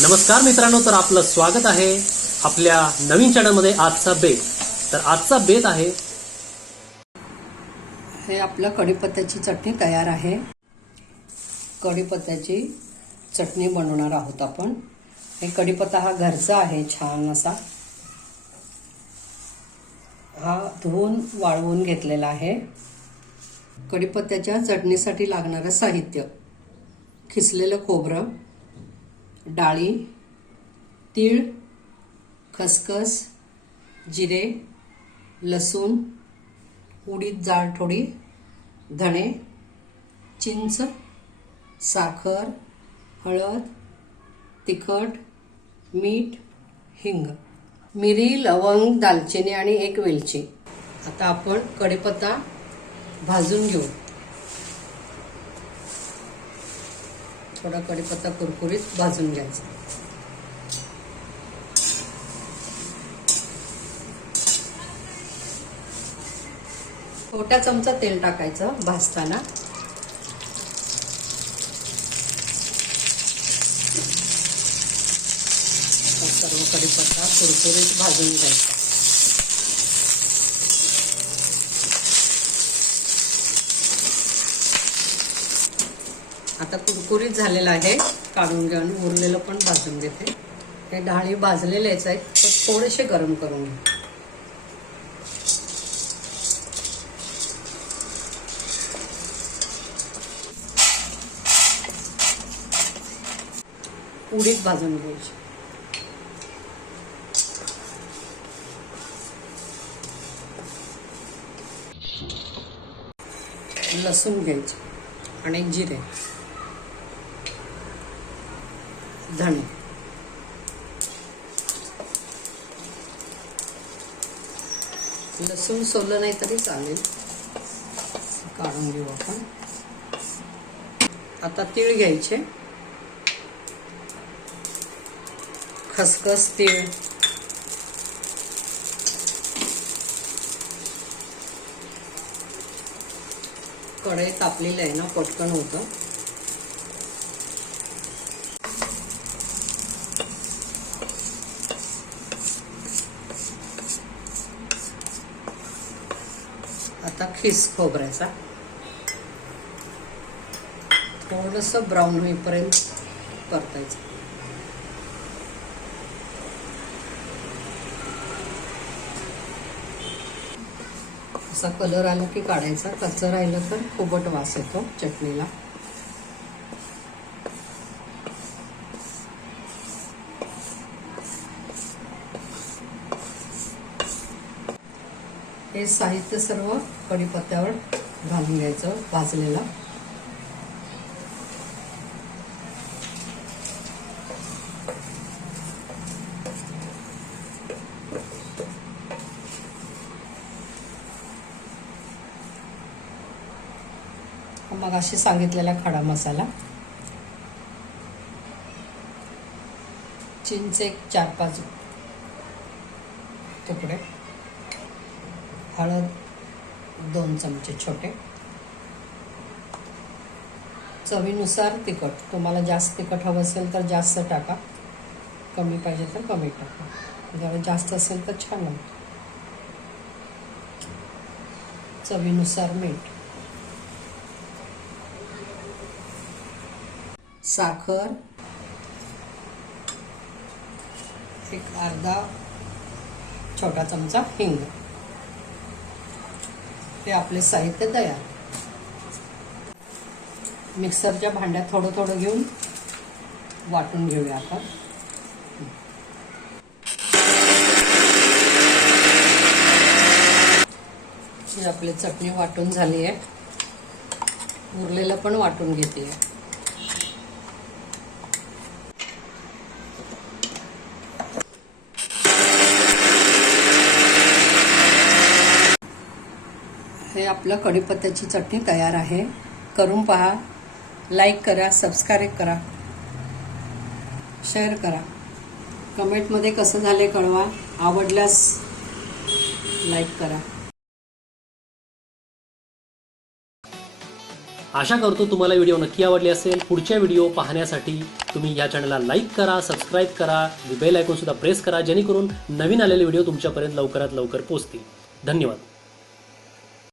नमस्कार मित्रांनो तर आपलं स्वागत आहे आपल्या नवीन चॅनलमध्ये आजचा बेत. तर आजचा बेत आहे हे आपलं कढीपत्त्याची चटणी तयार आहे. कढीपत्त्याची चटणी बनवणार आहोत आपण. हे कढीपत्ता हा घरचा आहे छान असा. हा धुवून वाळवून घेतलेला आहे. कढीपत्त्याच्या चटणीसाठी लागणारं साहित्य. खिसलेलं खोबरं. डाळी तीळ खसखस जिरे लसूण उडीद जाळ थोडी धणे चिंच साखर हळद तिखट मीठ हिंग मिरी लवंग दालचिनी आणि एक वेलची. आता आपण कढीपत्ता भाजून घेऊ. थोडा कडीपत्ता कुरकुरीत भाजून घ्यायचा. छोट्या चमचा तेल टाकायचं भाजताना. सर्व कडीपत्ता कुरकुरीत भाजून घ्यायचा. आता कुरकुरीत झालेला आहे. काढून घेऊन उरलेलं पण भाजून घेते. हे डाळी भाजलेलेच आहेत तर थोडेसे गरम करून घे. उडीत भाजून घ्यायची. लसूण घ्यायचं आणि जिरे. धणे लसूण सोललं नाही तरी चालेल. काढून घेऊ आपण. आता तीळ घ्यायचे. खसखस तीळ. कढई तापलेली आहे ना पटकन होतं. आता खिस खोबऱ्याचा थोडस ब्राऊन होईपर्यंत परतायचं. असा कलर आला की काढायचा. कच्चं राहिलं तर खूपच वास येतो चटणीला. हे साहित्य सर्व कढीपत्त्यावर घालून घ्यायचं भाजलेलं. मग अशी सांगितलेला खडा मसाला. चिंच एक चार पाच तुकडे. हळद दोन चमचे छोटे. चवीनुसार तिखट. तुम्हाला जास्त तिखट हवं असेल तर जास्त टाका. कमी पाहिजे तर कमी टाका. जरा जास्त असेल तर छान होतं चवीनुसार मीठ. साखर. एक अर्धा छोटा चमचा हिंग. हे आपले साहित्य तयार. मिक्सरच्या भांड्यात थोडं थोडं घेऊन वाटून घेऊया आपण. ही आपली चटणी वाटून झाली आहे. उरलेलं पण वाटून घेते. आपलं कढीपत्त्याची चटणी तयार आहे. करून पहा. लाईक करा सबस्क्राईब करा. शेअर करा. कमेंटमध्ये कसं झाले कळवा. आवडल्यास लाईक करा. आशा करतो तुम्हाला व्हिडिओ नक्की आवडली असेल. पुढच्या व्हिडिओ पाहण्यासाठी तुम्ही या चॅनलला लाईक करा सबस्क्राईब करा. बेल आयकॉन सुद्धा प्रेस करा जेणेकरून नवीन आलेले व्हिडिओ तुमच्यापर्यंत लवकरात लवकर पोहोचतील धन्यवाद.